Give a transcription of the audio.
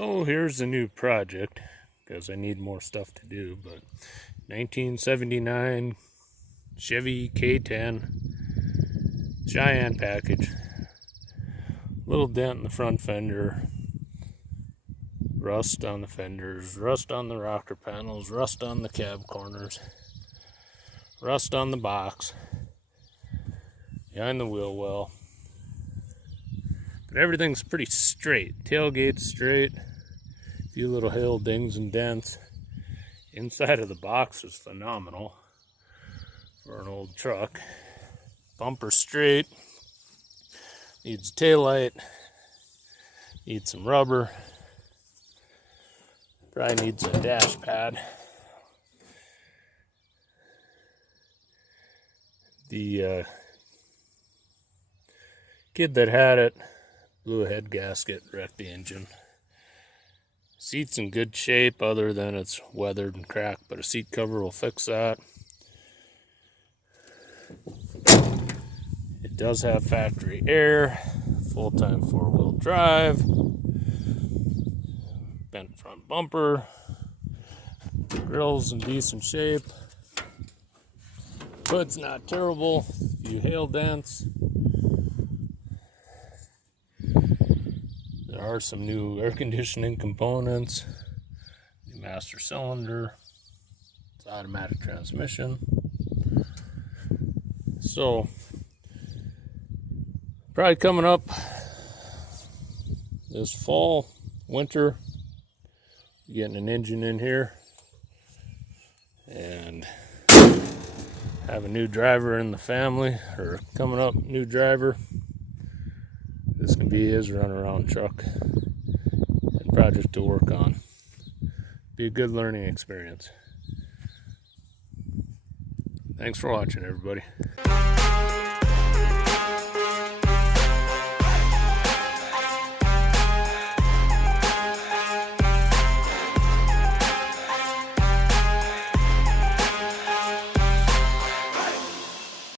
So here's a new project because I need more stuff to do, but 1979 Chevy K10 Cheyenne package. Little dent in the front fender, rust on the fenders, rust on the rocker panels, rust on the cab corners, rust on the box, behind the wheel well. But everything's pretty straight. Tailgate's straight. A few little hill dings and dents. Inside of the box is phenomenal for an old truck. Bumper straight. Needs a taillight. Needs some rubber. Probably needs a dash pad. The kid that had it blew a head gasket, wrecked the engine. Seat's in good shape other than it's weathered and cracked, but a seat cover will fix that. It does have factory air, full-time four-wheel drive, bent front bumper, grill's in decent shape, hood's not terrible, a few hail dents. There are some new air conditioning components, new master cylinder, it's automatic transmission. So, probably coming up this fall, winter, getting an engine in here and have a new driver in the family, or coming up new driver. This can be his runaround truck and project to work on. Be a good learning experience. Thanks for watching, everybody.